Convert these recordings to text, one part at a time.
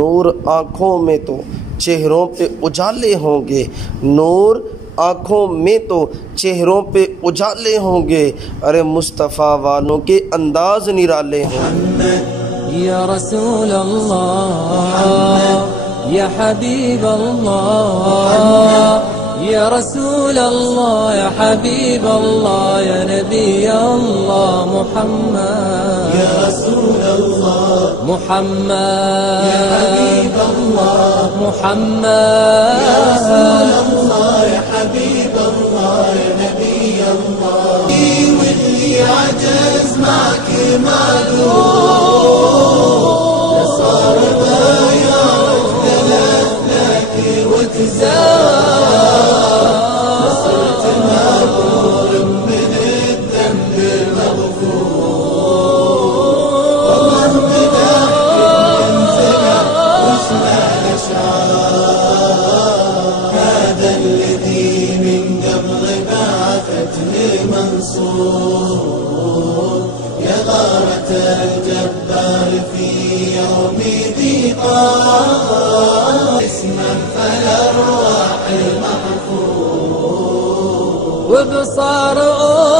नूर आँखों में तो चेहरों पे उजाले होंगे, नूर आँखों में तो चेहरों पे उजाले होंगे, अरे मुस्तफ़ा वालों के अंदाज निराले होंगे। या रसूल अल्लाह या हबीब अल्लाह या रसूल अल्लाह या हबीब अल्लाह या नबी अल्लाह मुहम्मद या रसूल अल्लाह मुहम्मद या हबीब अल्लाह मुहम्मद या रसूल अल्लाह या हबीब अल्लाह या नबी अल्लाह واللي عجز معك معذور صار ما يعرف دلالك وتزار صرت مبرور من الذنب مغفور والله مدحك ينزلع واسمع الاشعار هذا الذي من قبل بعثتني منصور يا غارة الجبار في يوم ضيقان اسما فالأرواح المحفور وبصار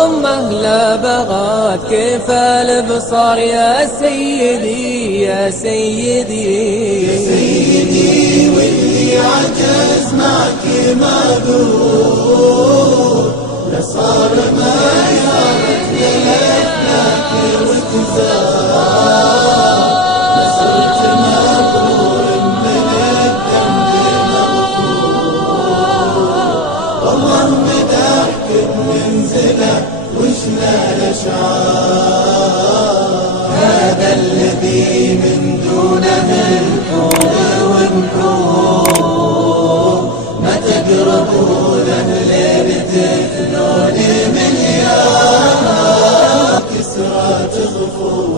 أمه لا بغات كيف البصار يا سيدي يا سيدي يا سيدي واللي عجز معك معذور لصار ما يعرف يلفلك وتزار لصرت مبرور من الذنب مغفور والله مدحك بمنزله وشنا الاشعار هذا الذي من دونه الحور والنحور ما تقربونه ليل تثنون مليار كسرات ظفور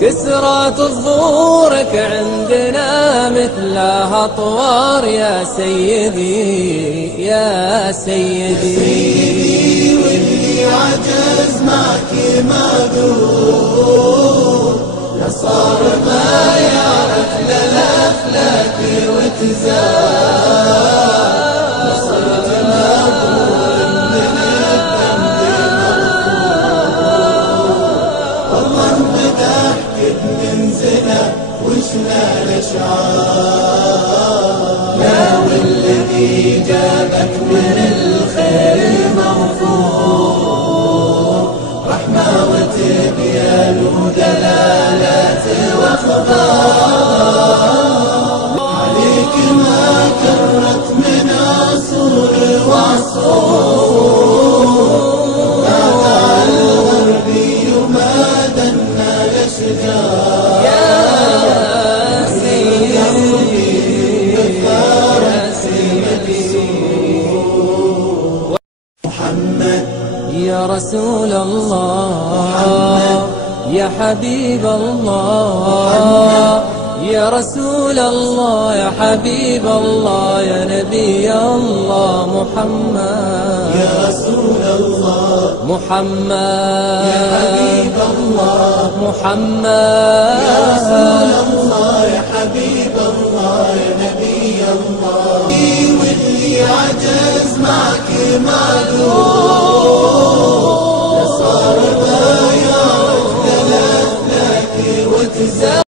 كسرات ظهورك عندنا مثلها اطوار يا سيدي يا سيدي واللي عجز معك معذور لصار ما يعرف للافلاك وتزار لصرت مبرور من الذنب مغفور والله مدحك بمنزله وشنا الاشعار يا والذي جابك من الخير موفور رحمه وتبيان ودلالات واخبار عليك ما كرت من عصور وعصور ماذا الغربي ما دنا الاشجار يا سيدي يا سيدي محمد يا رسول الله يا حبيب الله يا رسول الله يا حبيب الله يا نبي الله محمد يا رسول الله محمد يا حبيب الله محمد يا رسول